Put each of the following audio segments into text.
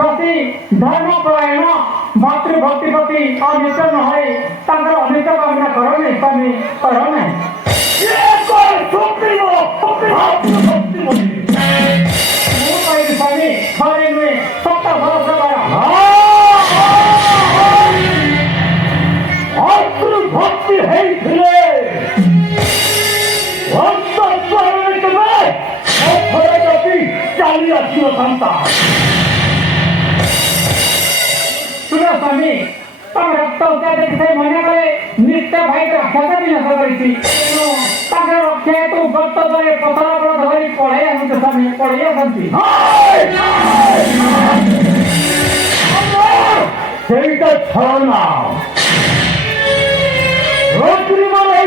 विश्वासी धर्मपरायण मातृभक्तिपति अनिष्ट नहे अनिष्ट कामना करो नहीं स्वामी करो नहीं स्वामी हरे नुहे सत्य भरोसा भक्ति है सुन स्वामी तुम रक्त देखी मन कले नित्य भाई राक्षस विनाश कर रक्षा हेतु गत दले पथर पर धरी पढ़ाई आसते स्वामी पढ़ाई आसती সেইটা ছড়না রোদ্রি মানে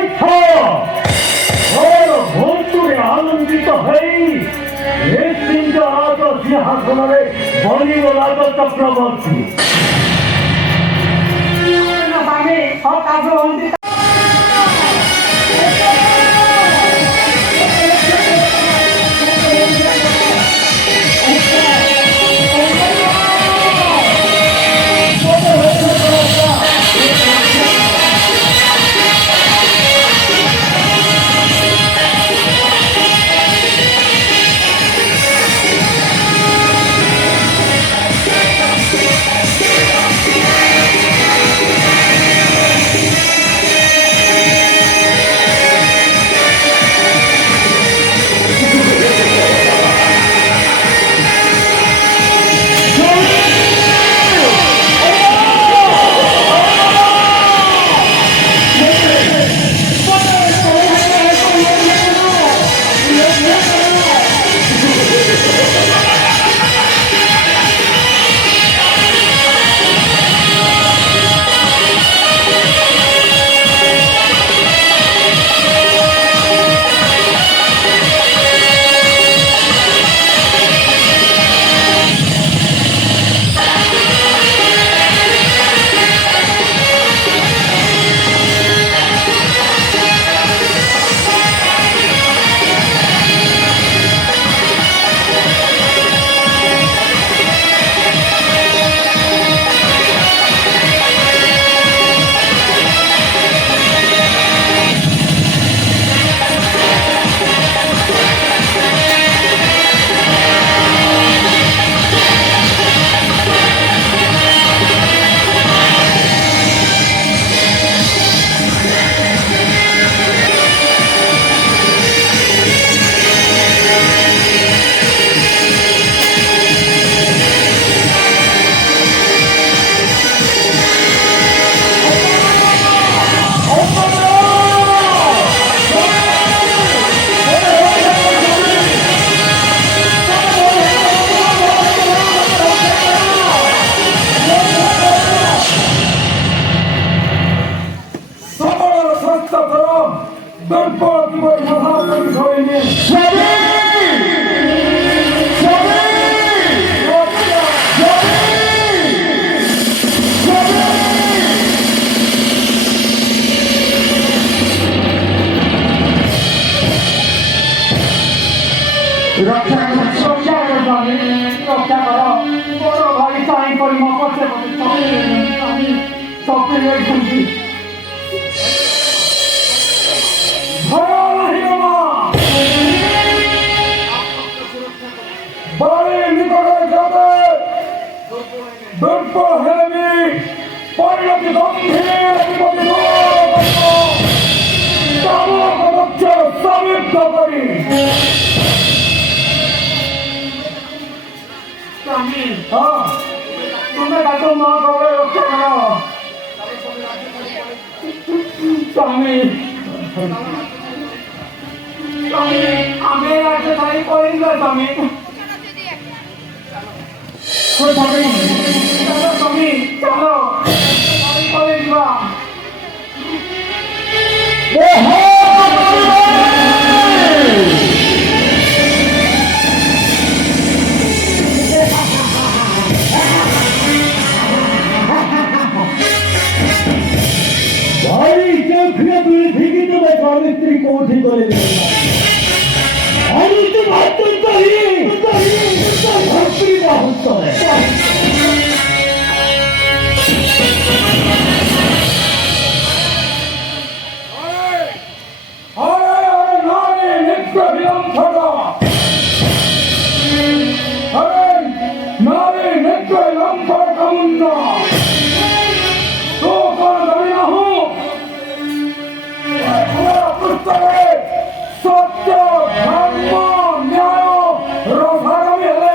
ওর ভূতুরে আনন্দিত হই এই সিংহ রাজ সিংহাসনে বলিব রাজ চক্রবর্তী स्वामी और काजू रक्षा करो बड़ भाई चाहे पर मकसे सबके বড় নিকটে যাবে দুর্গ হেমি পরিণতি গম্ভীর সমৃদ্ধ করি स्वामी तुम्हें डाको मां कबे रक्षा करो स्वामी स्वामी हमें आज भाई कोई स्वामी चलो स्वामी चलो कोई স্ত্রী কৌঠি করে আমি তো ভাবতে পারি अरे नारी नित्य लंबर कमुन्ना तो कौन कभी ना हूँ हमारा पुस्तक है सत्य धर्म न्याय रोजाना में है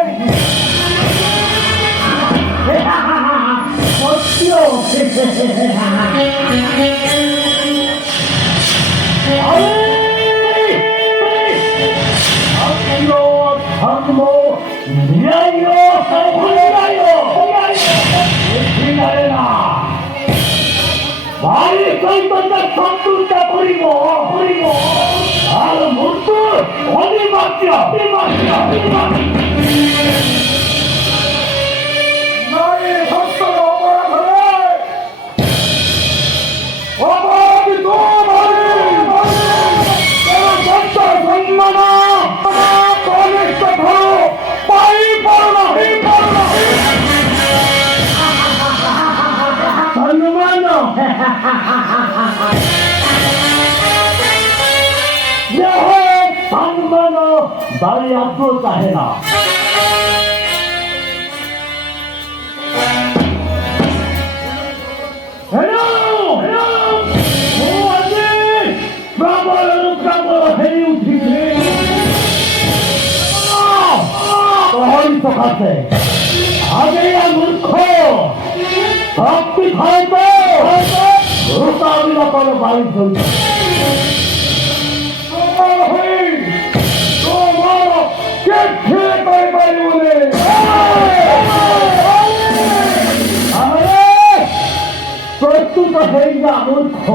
나의 헛소리 어머니 너 내가 졌다 정만아 꺼냈어 바로 빨리 빨라 हनुमानो यह हनुमानो बारी आपको चाहे ना हेलो हेलो ओ आजी ब्रावो हेरी उठी तो खाते आगे या मूर्ख भक्ति खाए तो रुकाविला पर बारी चलती তোমার কেটে করে পারি বলে अरे प्रस्तुत है या मूर्ख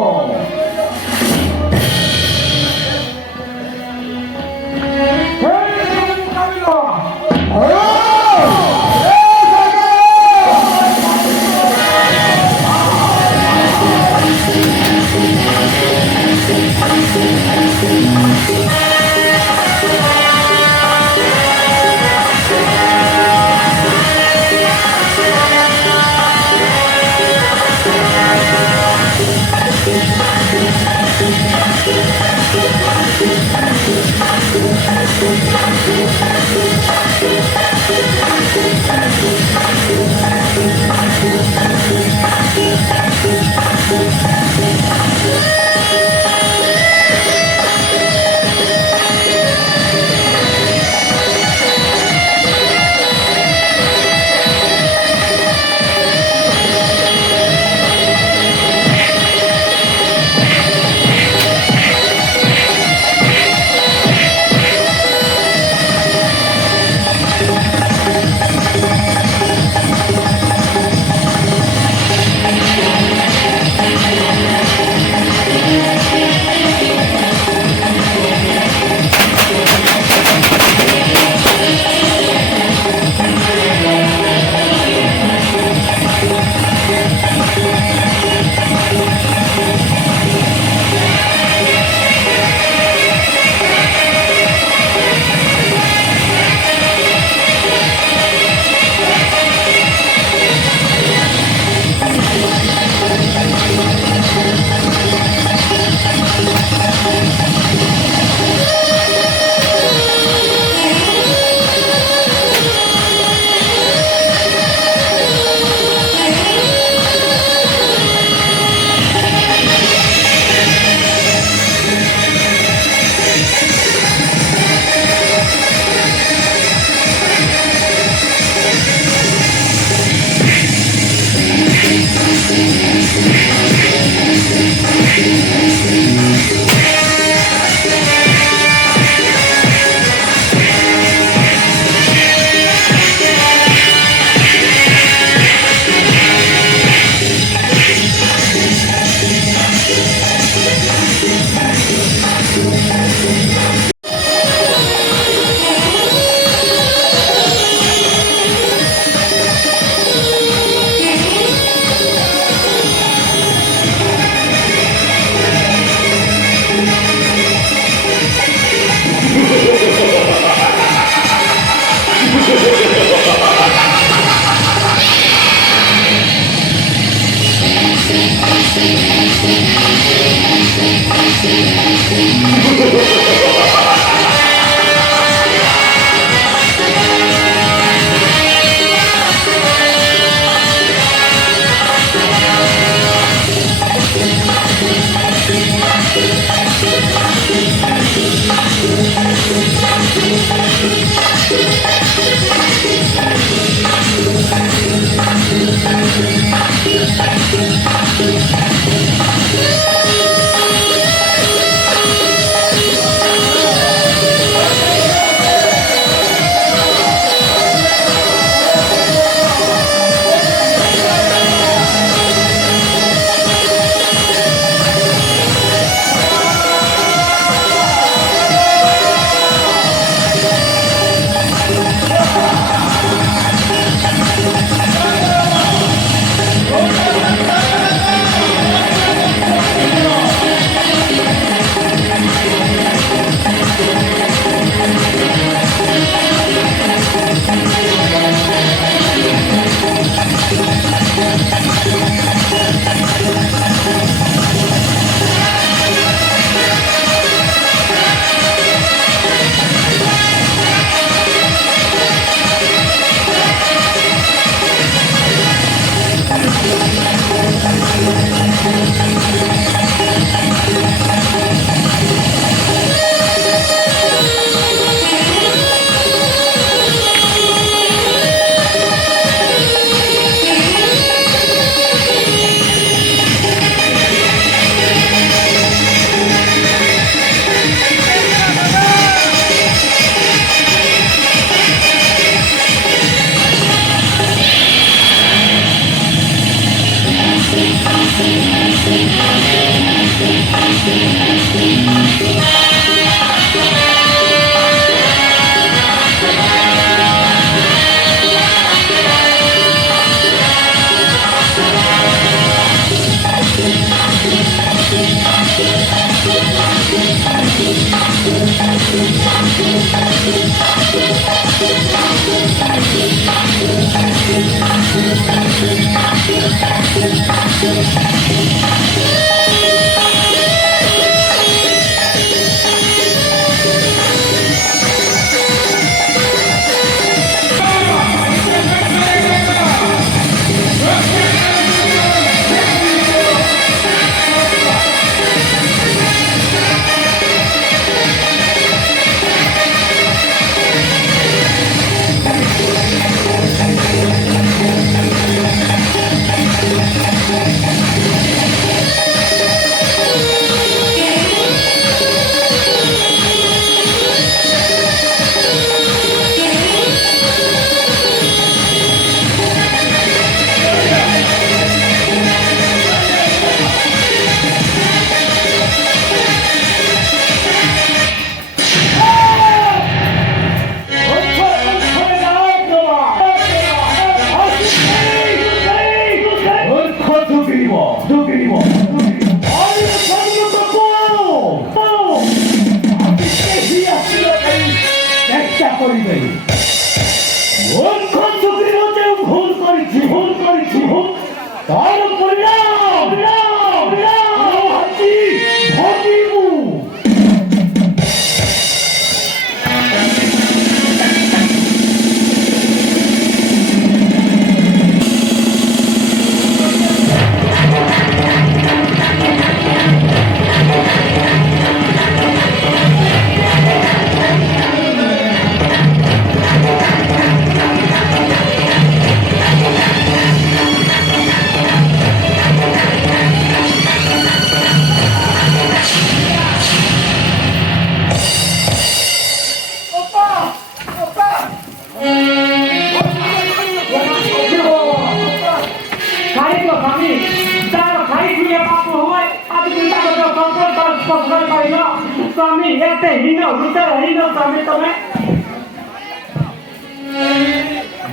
स्वामी याते हिनो रुचा हिनो स्वामी तमे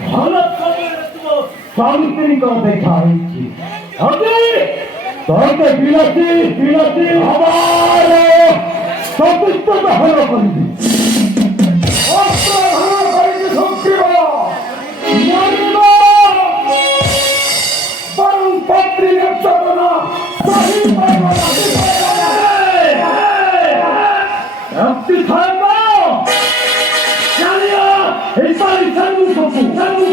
ভালো স্বামী को देखा है তোকে বিলাসী বিলাসী আবার সন্তুষ্টতা হলো করবি অস্ত্র হলো করবি শক্তি হলো মরিব বরং পাত্রী রক্ষা সহি একটি থাকবো জানিয়া এই বাড়ি সাঙ্গু